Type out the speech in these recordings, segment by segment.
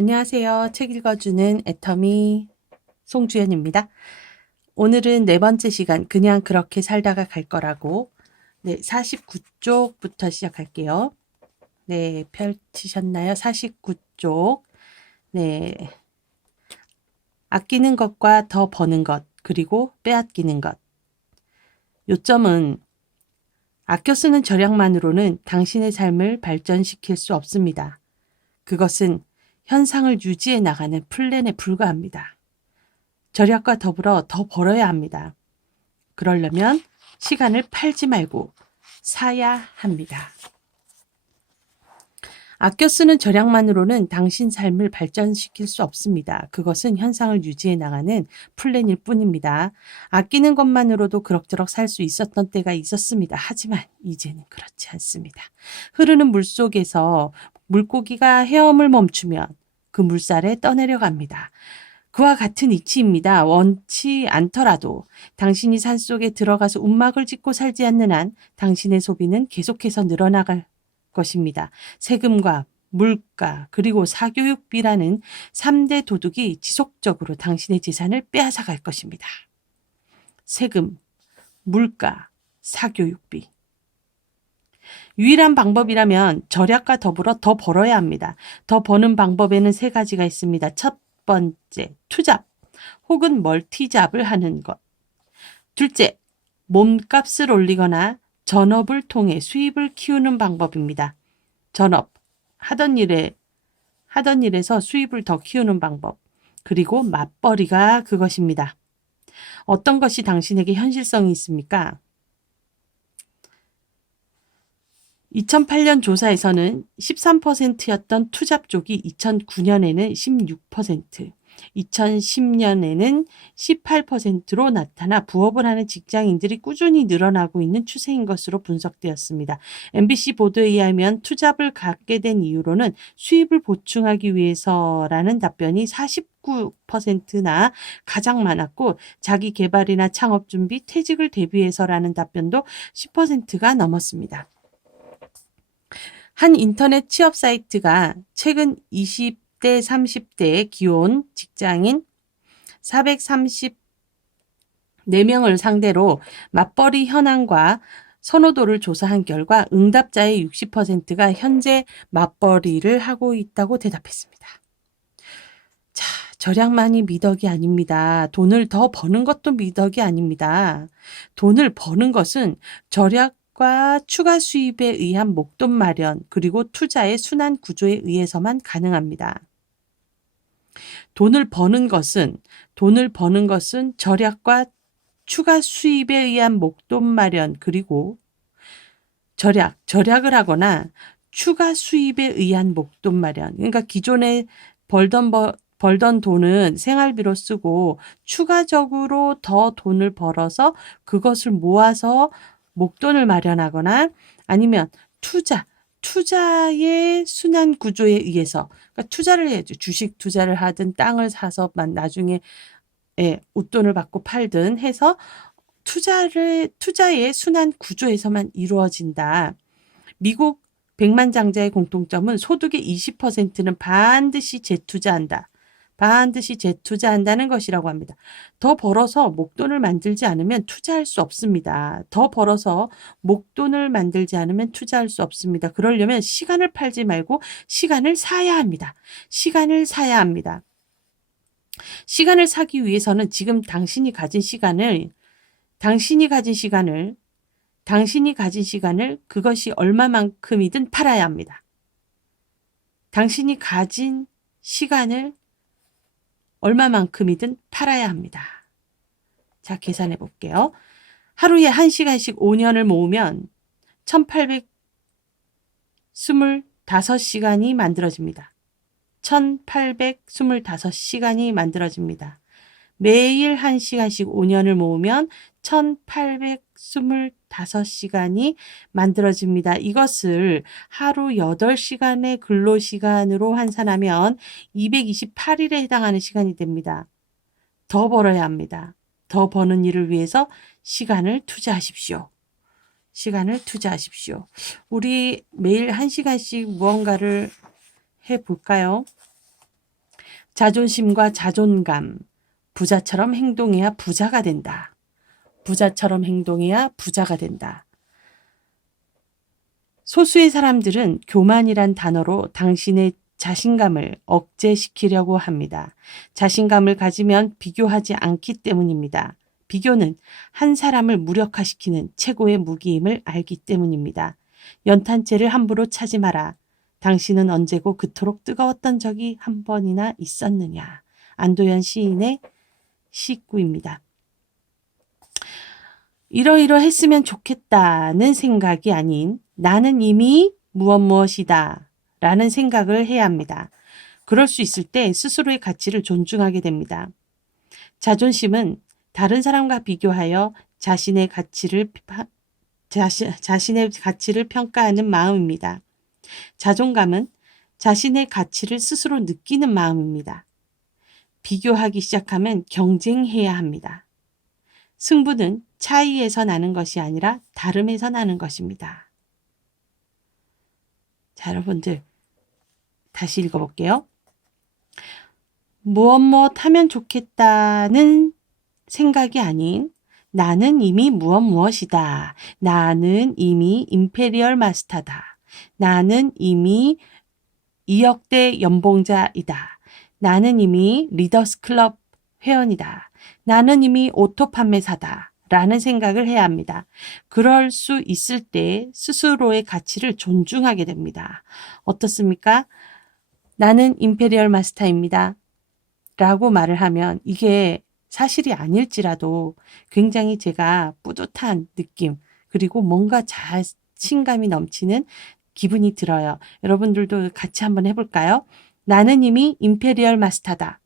안녕하세요. 책 읽어주는 애터미 송주연입니다. 오늘은 네 번째 시간 그냥 그렇게 살다가 갈 거라고 49쪽부터 시작할게요. 네, 펼치셨나요? 49쪽. 네, 아끼는 것과 더 버는 것, 그리고 빼앗기는 것. 요점은 아껴 쓰는 절약만으로는 당신의 삶을 발전시킬 수 없습니다. 그것은 현상을 유지해 나가는 플랜에 불과합니다. 절약과 더불어 더 벌어야 합니다. 그러려면 시간을 팔지 말고 사야 합니다. 아껴 쓰는 절약만으로는 당신 삶을 발전시킬 수 없습니다. 그것은 현상을 유지해 나가는 플랜일 뿐입니다. 아끼는 것만으로도 그럭저럭 살 수 있었던 때가 있었습니다. 하지만 이제는 그렇지 않습니다. 흐르는 물 속에서 물고기가 헤엄을 멈추면 그 물살에 떠내려갑니다. 그와 같은 이치입니다. 원치 않더라도 당신이 산속에 들어가서 움막을 짓고 살지 않는 한 당신의 소비는 계속해서 늘어나갈 것입니다. 세금과 물가 그리고 사교육비라는 3대 도둑이 지속적으로 당신의 재산을 빼앗아 갈 것입니다. 세금, 물가, 사교육비. 유일한 방법이라면 절약과 더불어 더 벌어야 합니다. 더 버는 방법에는 3가지가 있습니다. 첫 번째, 투잡 혹은 멀티잡을 하는 것. 둘째, 몸값을 올리거나 전업을 통해 수입을 키우는 방법입니다. 전업, 하던 일에서 수입을 더 키우는 방법. 그리고 맞벌이가 그것입니다. 어떤 것이 당신에게 현실성이 있습니까? 2008년 조사에서는 13%였던 투잡 쪽이 2009년에는 16%, 2010년에는 18%로 나타나 부업을 하는 직장인들이 꾸준히 늘어나고 있는 추세인 것으로 분석되었습니다. MBC 보도에 의하면 투잡을 갖게 된 이유로는 수입을 보충하기 위해서라는 답변이 49%나 가장 많았고 자기 개발이나 창업 준비, 퇴직을 대비해서라는 답변도 10%가 넘었습니다. 한 인터넷 취업 사이트가 최근 20대, 30대의 기혼 직장인 434명을 상대로 맞벌이 현황과 선호도를 조사한 결과 응답자의 60%가 현재 맞벌이를 하고 있다고 대답했습니다. 자, 절약만이 미덕이 아닙니다. 돈을 더 버는 것도 미덕이 아닙니다. 돈을 버는 것은 절약과 추가 수입에 의한 목돈 마련 그리고 투자의 순환 구조에 의해서만 가능합니다. 돈을 버는 것은 절약과 추가 수입에 의한 목돈 마련 그리고 절약을 하거나 추가 수입에 의한 목돈 마련. 그러니까 기존에 벌던 돈은 생활비로 쓰고 추가적으로 더 돈을 벌어서 그것을 모아서 목돈을 마련하거나 아니면 투자의 순환 구조에 의해서 그러니까 투자를 해야죠. 주식 투자를 하든 땅을 사서 나중에 웃돈을 받고 팔든 해서 투자의 순환 구조에서만 이루어진다. 미국 백만장자의 공통점은 소득의 20%는 반드시 재투자한다. 반드시 재투자한다는 것이라고 합니다. 더 벌어서 목돈을 만들지 않으면 투자할 수 없습니다. 더 벌어서 목돈을 만들지 않으면 투자할 수 없습니다. 그러려면 시간을 팔지 말고 시간을 사야 합니다. 시간을 사야 합니다. 시간을 사기 위해서는 지금 당신이 가진 시간을 그것이 얼마만큼이든 팔아야 합니다. 당신이 가진 시간을 얼마만큼이든 팔아야 합니다. 자, 계산해 볼게요. 하루에 1시간씩 5년을 모으면 1825시간이 만들어집니다. 1825시간이 만들어집니다. 매일 1시간씩 5년을 모으면 1825시간이 만들어집니다. 이것을 하루 8시간의 근로시간으로 환산하면 228일에 해당하는 시간이 됩니다. 더 벌어야 합니다. 더 버는 일을 위해서 시간을 투자하십시오. 시간을 투자하십시오. 우리 매일 1시간씩 무언가를 해볼까요? 자존심과 자존감. 부자처럼 행동해야 부자가 된다. 부자처럼 행동해야 부자가 된다. 소수의 사람들은 교만이란 단어로 당신의 자신감을 억제시키려고 합니다. 자신감을 가지면 비교하지 않기 때문입니다. 비교는 한 사람을 무력화시키는 최고의 무기임을 알기 때문입니다. 연탄재를 함부로 차지 마라. 당신은 언제고 그토록 뜨거웠던 적이 한 번이나 있었느냐. 안도현 시인의 시구입니다. 이러이러했으면 좋겠다는 생각이 아닌 나는 이미 무엇이다 라는 생각을 해야 합니다. 그럴 수 있을 때 스스로의 가치를 존중하게 됩니다. 자존심은 다른 사람과 비교하여 자신의 가치를 평가하는 마음입니다. 자존감은 자신의 가치를 스스로 느끼는 마음입니다. 비교하기 시작하면 경쟁해야 합니다. 승부는 차이에서 나는 것이 아니라 다름에서 나는 것입니다. 자, 여러분들 다시 읽어볼게요. 무엇 하면 좋겠다는 생각이 아닌 나는 이미 무엇이다. 나는 이미 임페리얼 마스터다. 나는 이미 2억대 연봉자이다. 나는 이미 리더스 클럽 회원이다. 나는 이미 오토 판매사다. 라는 생각을 해야 합니다. 그럴 수 있을 때 스스로의 가치를 존중하게 됩니다. 어떻습니까? 나는 임페리얼 마스터입니다. 라고 말을 하면 이게 사실이 아닐지라도 굉장히 제가 뿌듯한 느낌, 그리고 뭔가 자신감이 넘치는 기분이 들어요. 여러분들도 같이 한번 해볼까요? 나는 이미 임페리얼 마스터다.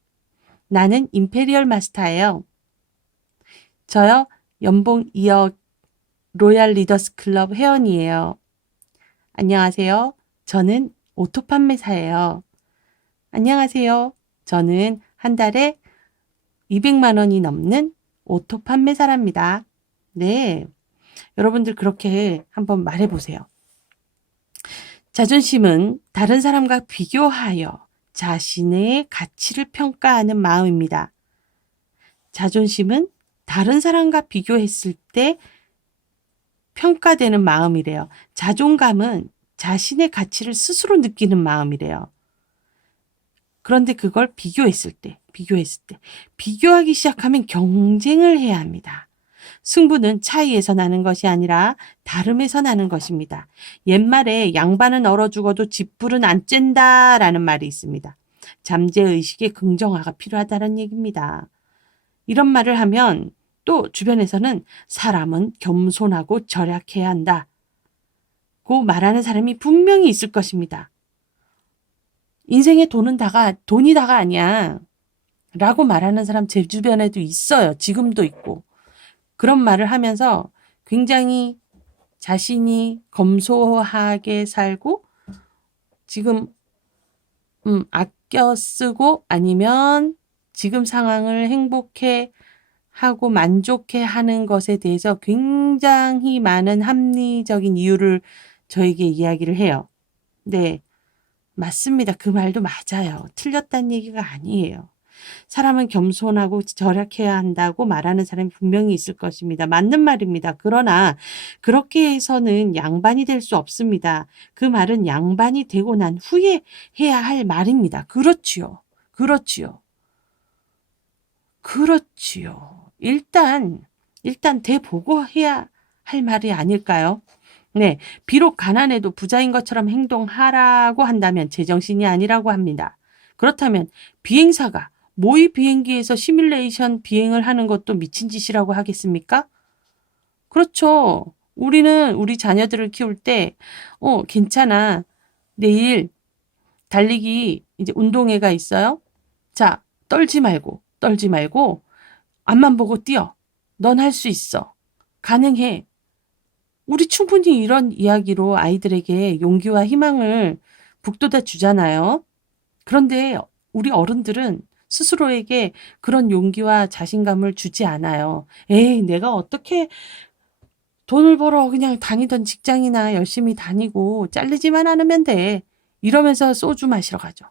나는 임페리얼 마스터예요. 저요, 연봉 2억 로얄 리더스 클럽 회원이에요. 안녕하세요. 저는 오토 판매사예요. 안녕하세요. 저는 한 달에 200만 원이 넘는 오토 판매사랍니다. 네. 여러분들 그렇게 한번 말해보세요. 자존심은 다른 사람과 비교하여 자신의 가치를 평가하는 마음입니다. 자존심은 다른 사람과 비교했을 때 평가되는 마음이래요. 자존감은 자신의 가치를 스스로 느끼는 마음이래요. 그런데 그걸 비교했을 때, 비교하기 시작하면 경쟁을 해야 합니다. 승부는 차이에서 나는 것이 아니라 다름에서 나는 것입니다. 옛말에 양반은 얼어 죽어도 집불은 안 쬐다 라는 말이 있습니다. 잠재의식의 긍정화가 필요하다는 얘기입니다. 이런 말을 하면 또 주변에서는 사람은 겸손하고 절약해야 한다고 말하는 사람이 분명히 있을 것입니다. 인생의 돈이 다가 아니야 라고 말하는 사람 제 주변에도 있어요. 지금도 있고. 그런 말을 하면서 굉장히 자신이 검소하게 살고 지금 아껴 쓰고 아니면 지금 상황을 행복해 하고 만족해 하는 것에 대해서 굉장히 많은 합리적인 이유를 저에게 이야기를 해요. 네, 맞습니다. 그 말도 맞아요. 틀렸다는 얘기가 아니에요. 사람은 겸손하고 절약해야 한다고 말하는 사람이 분명히 있을 것입니다. 맞는 말입니다. 그러나 그렇게 해서는 양반이 될 수 없습니다. 그 말은 양반이 되고 난 후에 해야 할 말입니다. 그렇지요. 일단 대보고 해야 할 말이 아닐까요? 네, 비록 가난해도 부자인 것처럼 행동하라고 한다면 제정신이 아니라고 합니다. 그렇다면 비행사가 모의 비행기에서 시뮬레이션 비행을 하는 것도 미친 짓이라고 하겠습니까? 그렇죠. 우리는 우리 자녀들을 키울 때, 괜찮아. 내일 달리기 이제 운동회가 있어요. 자, 떨지 말고 앞만 보고 뛰어. 넌 할 수 있어. 가능해. 우리 충분히 이런 이야기로 아이들에게 용기와 희망을 북돋아 주잖아요. 그런데 우리 어른들은 스스로에게 그런 용기와 자신감을 주지 않아요. 에이, 내가 어떻게 돈을 벌어. 그냥 다니던 직장이나 열심히 다니고 잘리지만 않으면 돼. 이러면서 소주 마시러 가죠.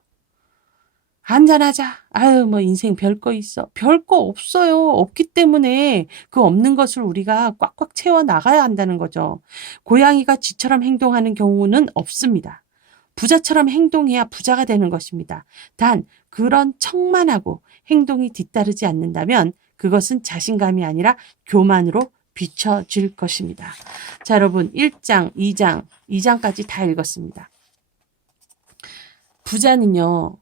한잔하자. 아유, 뭐 인생 별거 있어. 별거 없어요. 없기 때문에 그 없는 것을 우리가 꽉꽉 채워 나가야 한다는 거죠. 고양이가 쥐처럼 행동하는 경우는 없습니다. 부자처럼 행동해야 부자가 되는 것입니다. 단 그런 척만 하고 행동이 뒤따르지 않는다면 그것은 자신감이 아니라 교만으로 비춰질 것입니다. 자, 여러분 1장, 2장까지 다 읽었습니다. 부자는요,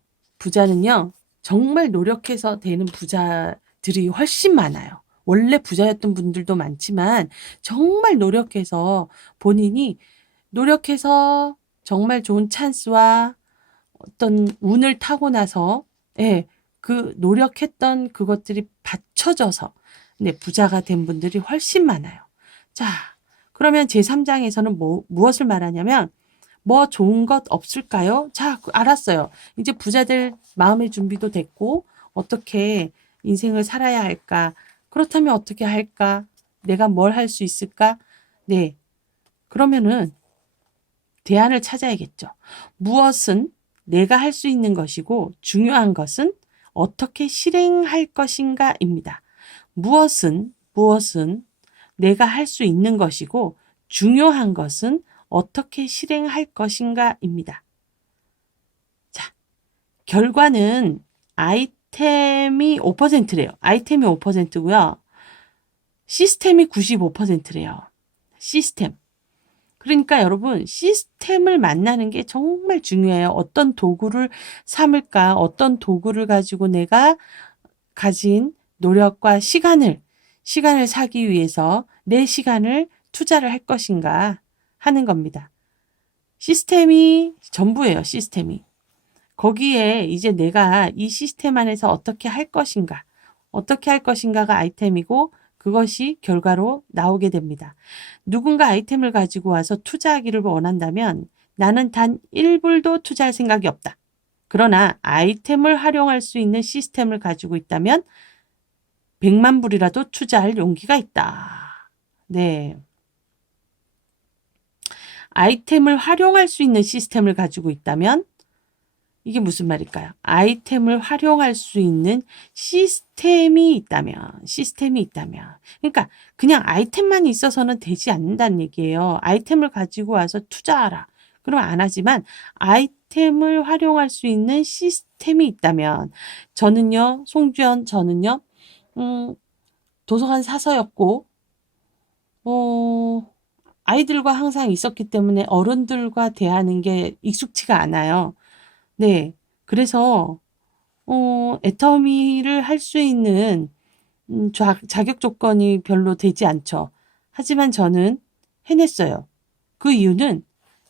정말 노력해서 되는 부자들이 훨씬 많아요. 원래 부자였던 분들도 많지만 정말 노력해서 본인이 노력해서 정말 좋은 찬스와 어떤 운을 타고 나서 예, 그 노력했던 그것들이 받쳐져서 네, 부자가 된 분들이 훨씬 많아요. 자, 그러면 제3장에서는 무엇을 말하냐면 뭐 좋은 것 없을까요? 자, 알았어요. 이제 부자들 마음의 준비도 됐고 어떻게 인생을 살아야 할까? 그렇다면 어떻게 할까? 내가 뭘 할 수 있을까? 네. 그러면은 대안을 찾아야겠죠. 무엇은 내가 할 수 있는 것이고 중요한 것은 어떻게 실행할 것인가입니다. 무엇은 내가 할 수 있는 것이고 중요한 것은 어떻게 실행할 것인가입니다. 자, 결과는 아이템이 5%래요. 아이템이 5%고요. 시스템이 95%래요. 시스템. 그러니까 여러분 시스템을 만나는 게 정말 중요해요. 어떤 도구를 삼을까? 어떤 도구를 가지고 내가 가진 노력과 시간을 사기 위해서 내 시간을 투자를 할 것인가 하는 겁니다. 시스템이 전부예요. 시스템이. 거기에 이제 내가 이 시스템 안에서 어떻게 할 것인가가 아이템이고 그것이 결과로 나오게 됩니다. 누군가 아이템을 가지고 와서 투자하기를 원한다면 나는 단 1불도 투자할 생각이 없다. 그러나 아이템을 활용할 수 있는 시스템을 가지고 있다면 100만 불이라도 투자할 용기가 있다. 네. 아이템을 활용할 수 있는 시스템을 가지고 있다면 이게 무슨 말일까요? 아이템을 활용할 수 있는 시스템이 있다면. 그러니까 그냥 아이템만 있어서는 되지 않는다는 얘기예요. 아이템을 가지고 와서 투자하라. 그러면 안 하지만 아이템을 활용할 수 있는 시스템이 있다면 송주연 저는요. 도서관 사서였고 아이들과 항상 있었기 때문에 어른들과 대하는 게 익숙치가 않아요. 네. 그래서 애터미를 할 수 있는 자격 조건이 별로 되지 않죠. 하지만 저는 해냈어요. 그 이유는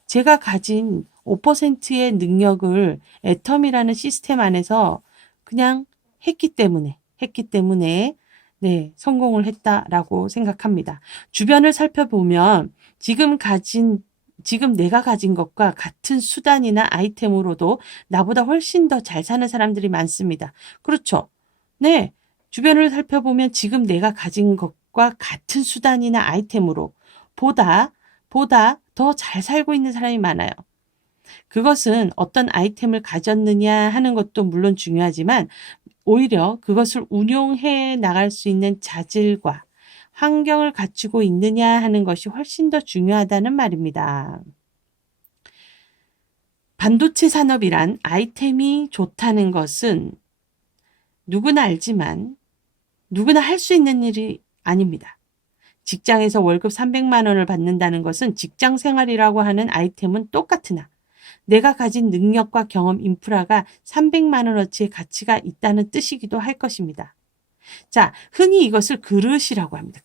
제가 가진 5%의 능력을 애터미라는 시스템 안에서 그냥 했기 때문에 네, 성공을 했다라고 생각합니다. 주변을 살펴보면 지금 내가 가진 것과 같은 수단이나 아이템으로도 나보다 훨씬 더 잘 사는 사람들이 많습니다. 그렇죠? 네. 주변을 살펴보면 지금 내가 가진 것과 같은 수단이나 아이템으로 보다 더 잘 살고 있는 사람이 많아요. 그것은 어떤 아이템을 가졌느냐 하는 것도 물론 중요하지만 오히려 그것을 운용해 나갈 수 있는 자질과 환경을 갖추고 있느냐 하는 것이 훨씬 더 중요하다는 말입니다. 반도체 산업이란 아이템이 좋다는 것은 누구나 알지만 누구나 할 수 있는 일이 아닙니다. 직장에서 월급 300만 원을 받는다는 것은 직장 생활이라고 하는 아이템은 똑같으나 내가 가진 능력과 경험, 인프라가 300만 원어치의 가치가 있다는 뜻이기도 할 것입니다. 자, 흔히 이것을 그릇이라고 합니다.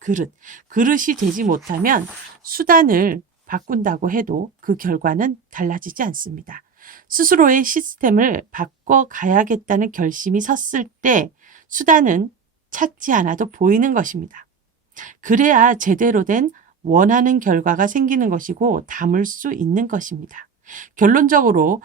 그릇이 되지 못하면 수단을 바꾼다고 해도 그 결과는 달라지지 않습니다. 스스로의 시스템을 바꿔가야겠다는 결심이 섰을 때 수단은 찾지 않아도 보이는 것입니다. 그래야 제대로 된 원하는 결과가 생기는 것이고 담을 수 있는 것입니다. 결론적으로